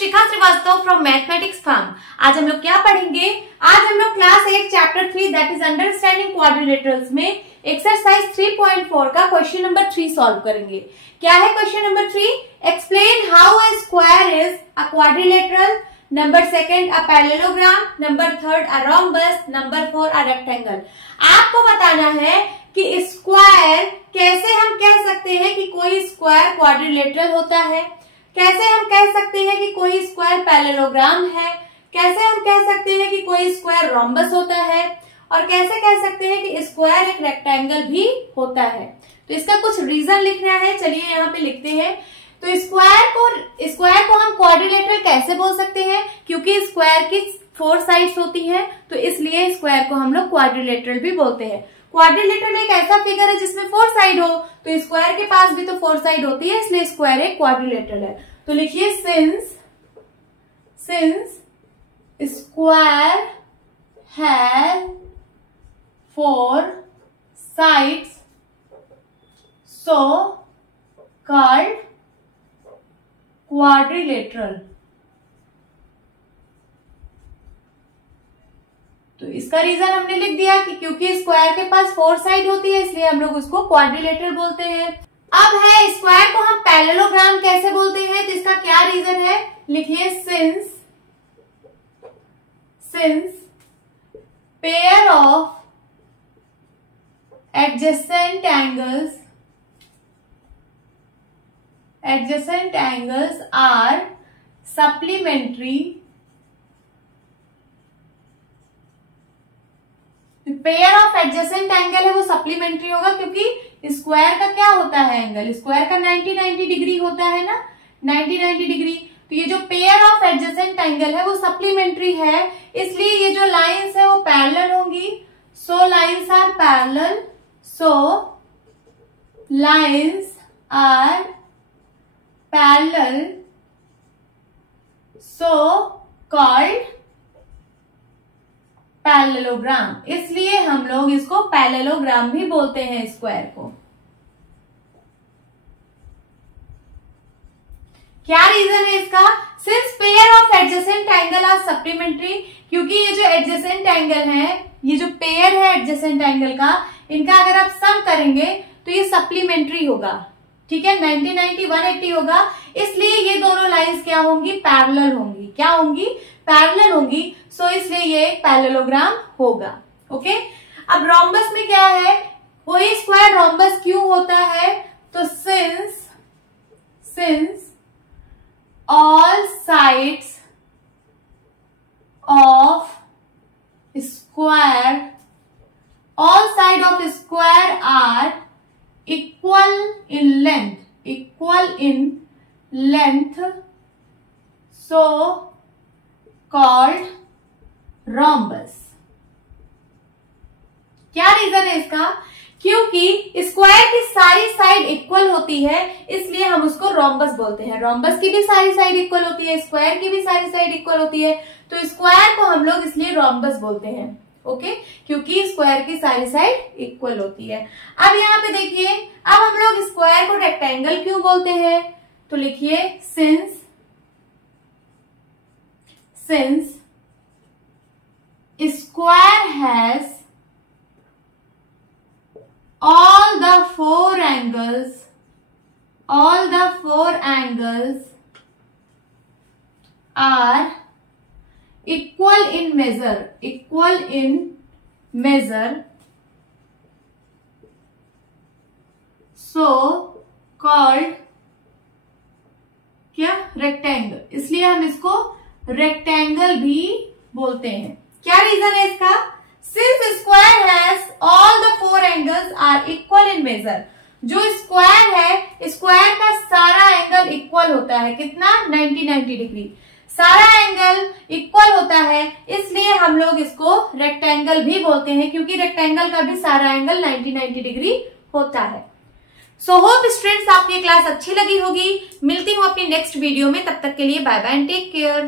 Shikha Srivastava from mathematics firm. आज हम लोग क्या पढ़ेंगे? आज हम लोग class 8 chapter 3 that is understanding quadrilaterals में एक्सरसाइज 3.4 का क्वेश्चन नंबर 3 सॉल्व करेंगे। क्या है question number 3? Explain how a square is a quadrilateral, number second a parallelogram, number third a rhombus, number 4 a rectangle. आपको बताना है कि स्क्वायर कैसे हम कह सकते हैं कि कोई स्क्वायर क्वाड्रिलेटरल होता है, कैसे हम कह सकते हैं कि कोई स्क्वायर पैरेललोग्राम है, कैसे हम कह सकते हैं कि कोई स्क्वायर रोम्बस होता है, और कैसे कह सकते हैं कि स्क्वायर एक रेक्टेंगल भी होता है। तो इसका कुछ रीजन लिखना है। चलिए यहाँ पे लिखते हैं। तो स्क्वायर को हम क्वाड्रिलेटरल कैसे बोल सकते हैं? क्योंकि स्क्वायर की 4 साइड्स होती है, तो इसलिए स्क्वायर को हम लोग क्वाड्रिलेटरल भी बोलते हैं। क्वाड्रिलेटरल एक ऐसा फिगर है जिसमें 4 साइड हो, तो स्क्वायर के पास भी तो 4 साइड होती है, इसलिए स्क्वायर एक क्वाड्रिलेटरल है। तो लिखिए since square has 4 sides so called quadrilateral. तो इसका रीजन हमने लिख दिया कि क्योंकि स्क्वायर के पास 4 साइड होती है, इसलिए हम लोग उसको क्वाड्रिलेटरल बोलते हैं। अब है स्क्वायर को हम पैरेललोग्राम कैसे बोलते हैं, तो इसका क्या रीजन है? लिखिए since pair of adjacent angles are supplementary। Pair of adjacent angle है वो सप्लीमेंट्री होगा, क्योंकि स्क्वायर का क्या होता है एंगल? स्क्वायर का 90 डिग्री होता है ना, 90 डिग्री। तो ये जो पेयर ऑफ एडजेसेंट एंगल है वो सप्लीमेंट्री है, इसलिए ये जो लाइंस है वो पैरेलल होंगी। So lines are parallel, so lines are parallel, so called parallelogram. इसलिए हम लोग इसको पैरेललोग्राम भी बोलते हैं स्क्वायर को। क्या रीजन है इसका? Since pair of adjacent angle are supplementary, क्योंकि ये जो एडजेसेंट एंगल है, ये जो पेयर है एडजेसेंट एंगल का, इनका अगर आप सम करेंगे तो ये सप्लीमेंट्री होगा। ठीक है, 90 180 होगा, इसलिए ये दोनों लाइंस क्या होंगी? पैरेलल होंगी। क्या होंगी? पैरेलल होंगी। सो इसलिए ये एक पैरेललोग्राम होगा। ओके, अब रोम्बस में क्या है? कोई स्क्वायर रोम्बस क्यों होता है? तो since all sides of square are equal in length, so called rhombus। क्या रीजन है इसका? क्योंकि स्क्वायर की सारी साइड इक्वल होती है, इसलिए हम उसको रोम्बस बोलते हैं। रोम्बस की भी सारी साइड इक्वल होती है, स्क्वायर की भी सारी साइड इक्वल होती है, तो स्क्वायर को हम लोग इसलिए रोम्बस बोलते हैं। ओके, क्योंकि स्क्वायर की सारी साइड इक्वल होती है। अब यहाँ पे देखिए, अब हम लोग स्क्वायर को रेक्टेंगल क्यों बोलते हैं? तो लिखिए since square has all the four angles are equal in measure, so called क्या? रेक्टेंगल। इसलिए हम इसको रेक्टेंगल भी बोलते हैं। क्या रीजन है इसका? Since square has all the 4 angles are equal in measure, जो स्क्वायर है, स्क्वायर का सारा एंगल इक्वल होता है। कितना? 90 डिग्री। सारा एंगल इक्वल होता है, इसलिए हम लोग इसको रेक्टेंगल भी बोलते हैं, क्योंकि रेक्टेंगल का भी सारा एंगल 90 डिग्री होता है। सो होप स्टूडेंट्स आपकी क्लास अच्छी लगी होगी। मिलती हूँ अपनी नेक्स्ट वीडियो में, तब तक के लिए bye bye and take care.